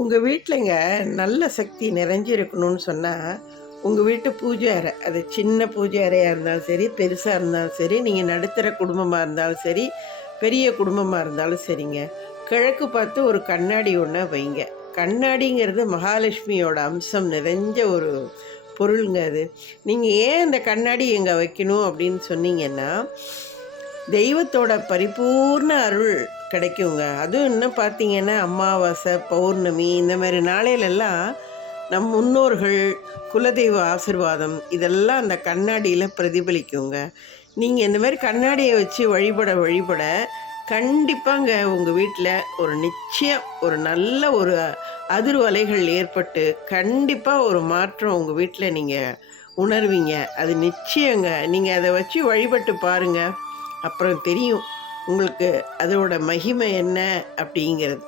உங்கள் வீட்டிலங்க நல்ல சக்தி நிறைஞ்சிருக்கணும்னு சொன்னால் உங்கள் வீட்டு பூஜை அறை, அது சின்ன பூஜை அறையாக இருந்தாலும் சரி, பெருசாக இருந்தாலும் சரி, நீங்கள் நடுத்தர குடும்பமாக இருந்தாலும் சரி, பெரிய குடும்பமாக இருந்தாலும் சரிங்க, கிழக்கு பார்த்து ஒரு கண்ணாடி ஒன்று வைங்க. கண்ணாடிங்கிறது மகாலட்சுமியோட அம்சம் நிறைஞ்ச ஒரு பொருளுங்க அது. நீங்கள் ஏன் அந்த கண்ணாடி எங்கே வைக்கணும் அப்படின்னு சொன்னீங்கன்னா, தெய்வத்தோட பரிபூர்ண அருள் கிடைக்குங்க. அதுவும் இன்னும் பார்த்தீங்கன்னா, அமாவாசை, பௌர்ணமி இந்த மாதிரி நாளையிலெல்லாம் நம் முன்னோர்கள், குலதெய்வ ஆசிர்வாதம் இதெல்லாம் அந்த கண்ணாடியில் பிரதிபலிக்குங்க. நீங்கள் இந்த மாதிரி கண்ணாடியை வச்சு வழிபட வழிபட கண்டிப்பாங்க உங்கள் வீட்டில் ஒரு நிச்சயம் ஒரு நல்ல ஒரு அதிர்வலைகள் ஏற்பட்டு கண்டிப்பாக ஒரு மாற்றம் உங்கள் வீட்டில் நீங்கள் உணர்வீங்க. அது நிச்சயங்க. நீங்கள் அதை வச்சு வழிபட்டு பாருங்கள். அப்புறம் தெரியும் உங்களுக்கு அதோட மகிமை என்ன அப்படிங்கிறது.